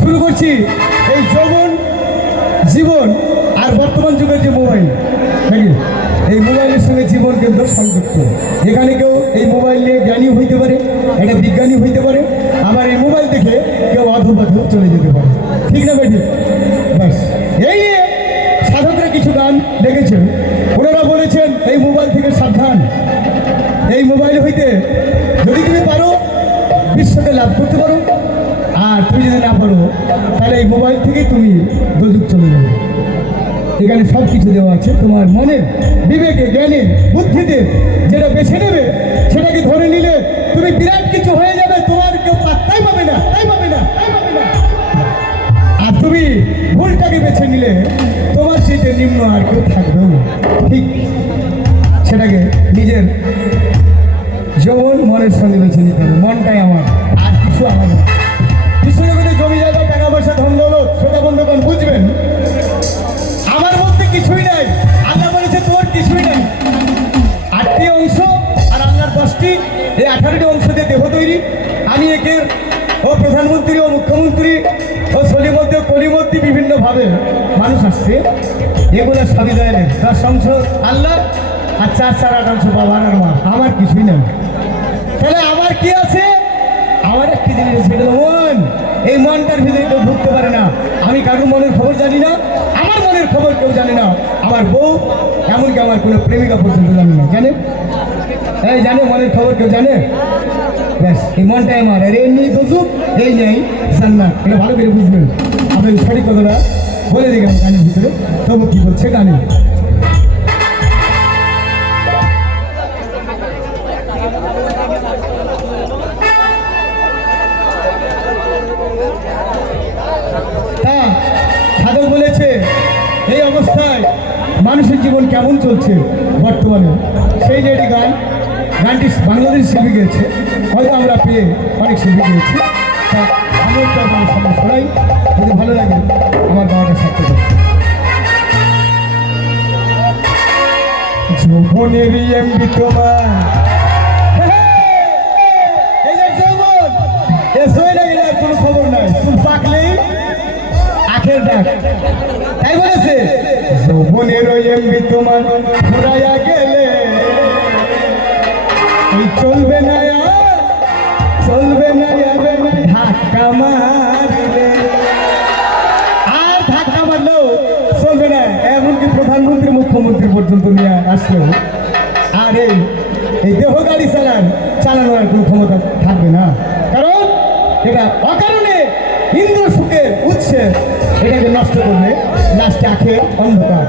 শুরু করছি এই যৌবন, জীবন আর বর্তমান যুগের যে মোবাইল, নাকি? এই মোবাইলের সঙ্গে জীবন কিন্তু সংযুক্ত। এখানে কেউ এই মোবাইল নিয়ে জ্ঞানী হইতে পারে একটা বিজ্ঞানী হইতে পারে, আবার এই মোবাইল দেখে কেউ অধপথ চলে যেতে পারে। ঠিক না, বেটি? ব্যাস। এই নিয়ে সাধকরা কিছু গান দেখেছেন। ওনারা বলেছেন, এই মোবাইল থেকে সাবধান। এই মোবাইল হইতে যদি তুমি পারো, বিশ্বকে লাভ করতে পারো। যদি না পারো, তাহলে এই মোবাইল থেকেই তুমি দোযুগ চলে যাবে। এখানে সব কিছু দেওয়া আছে। তোমার মনের বিবেকে, জ্ঞানে, বুদ্ধিতে যেটা বেছে নেবে, সেটাকে ধরে নিলে তুমি বিরাট কিছু হয়ে যাবে। তোমার কেউ পাত্তাই পাবে না, তাই পাবে না আর তুমি ভুলটাকে বেছে নিলে তোমার সেটা নিম্ন আর কেউ থাকবেও না। ঠিক সেটাকে নিজের যৌবন মনের সঙ্গে বেছে নিতে হবে। মনটাই আমার, আর কিছু আমার বিশ্বজগতে জমি জায়গা টাকা পয়সা ধন দৌলত সোজা বন্ধুগণ, বুঝবেন? আমার মধ্যে কিছুই নাই। আল্লাহ বলেছে তোর কিছুই নাই। আটটি অংশ আর আল্লাহর দশটি, এই আঠারোটি অংশ দিয়ে দেহ তৈরি। আমি একে, ও প্রধানমন্ত্রী, ও মুখ্যমন্ত্রী, ও সলিমধ্যে কলিমধ্যে বিভিন্নভাবে মানুষ আসছে। এগুলো সবই দেয় দশ অংশ আল্লাহ, আর চার চার আট অংশ বাবার আমার কিছুই নেই। তাহলে আমার কি আছে? আমার একটি জিনিস সেটা মন, এই মনটার ভিতরে কেউ ঢুকতে পারে না। আমি কারোর মনের খবর জানি না, আমার মনের খবর কেউ জানে না। আমার বউ, এমনকি আমার কোনো প্রেমিকা পর্যন্ত জানে না। জানে? এই জানে, মনের খবর কেউ জানে? ব্যাস, এই মনটাই আমার। আর এমনি দোষুক এই নেই জান্নাত। এটা ভালো করে বুঝবেন। আপনার সঠিক কথাটা বলে দিলাম গানের ভিতরে। তবু কি বলছে গানে জীবন কেমন চলছে বর্তমানে? সেই যে গান, গানটি বাংলাদেশ শিল্পী গেয়েছে। হয়তো আমরা পেয়ে অনেক শিল্পী গিয়েছি। তা শোনাই। যদি ভালো লাগে, আমার গাওয়াটা সাথে যৌবনের এমবি তোমার আখের ডাক তাই বলেছে? যৌবনের এমবি তোমার ঘুরাইয়া গেলে। চলবে না আর চলবে না ধাক্কা মারলে। আর ধাক্কা মারলেও চলবে না। এমনকি প্রধানমন্ত্রী মুখ্যমন্ত্রী পর্যন্ত নিয়ে আসলেও। আর এই এই দেহ গাড়ি চালান চালানোর কোনো ক্ষমতা থাকবে না। কারণ এটা অকারণে এটাকে নষ্ট করলে লাস্টে আখে অন্ধকার।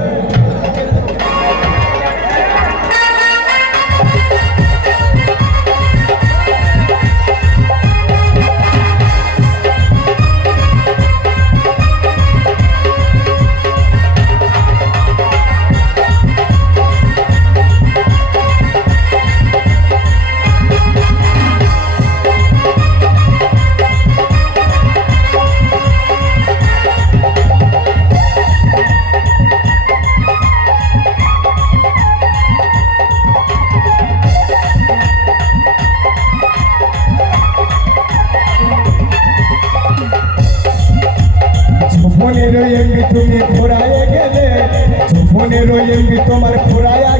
এমবি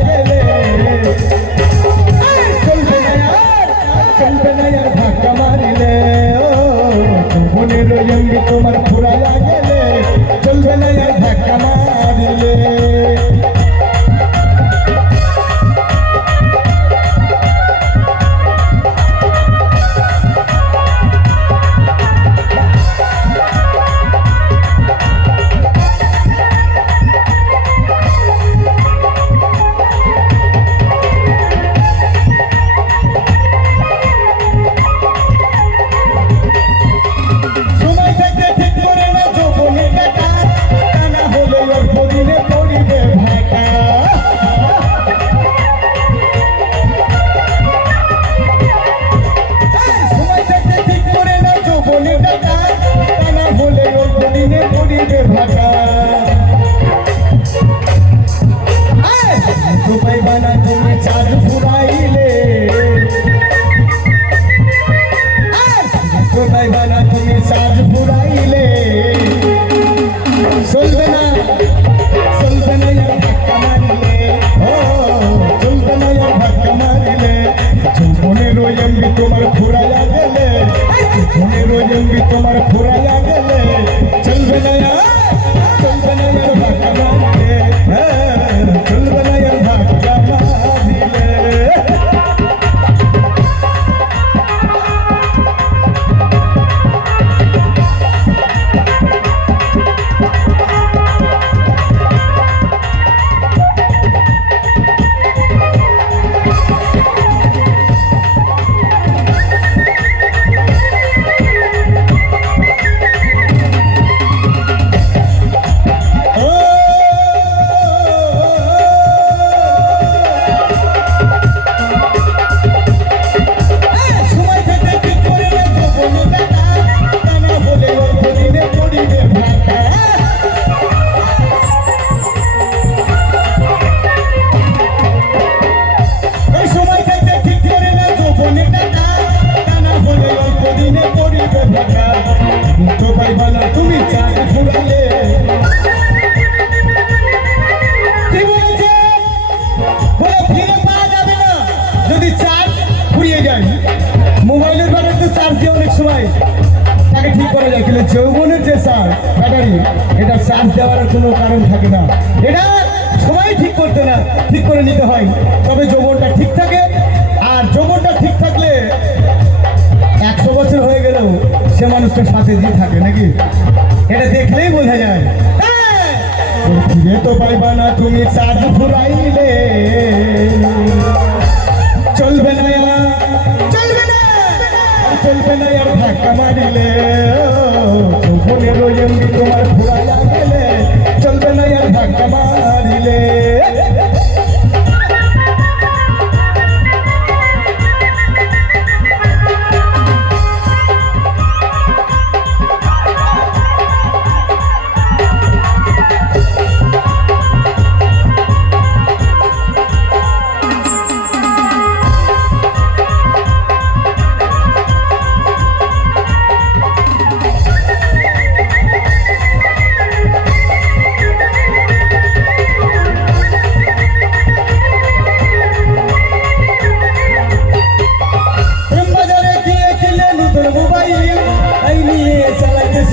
অঙ্গি তোমার ফুরাইয়া গেলে চলবে না ঠিক করা যায় কিন্তু যৌবনের যে চার্জ ব্যাটারি, এটা চার্জ দেওয়ার কোনো কারণ থাকে না। এটা সবাই ঠিক করতে না, ঠিক করে নিতে হয়। তবে যৌবনটা ঠিক থাকে, আর যৌবনটা ঠিক থাকলে একশো বছর হয়ে গেলেও সে মানুষটার সাথে দিয়ে থাকে নাকি? এটা দেখলেই বোঝা যায়। হ্যাঁ! তো পাইবা না তুমি চার্জ ফুরাইলে আর চলবে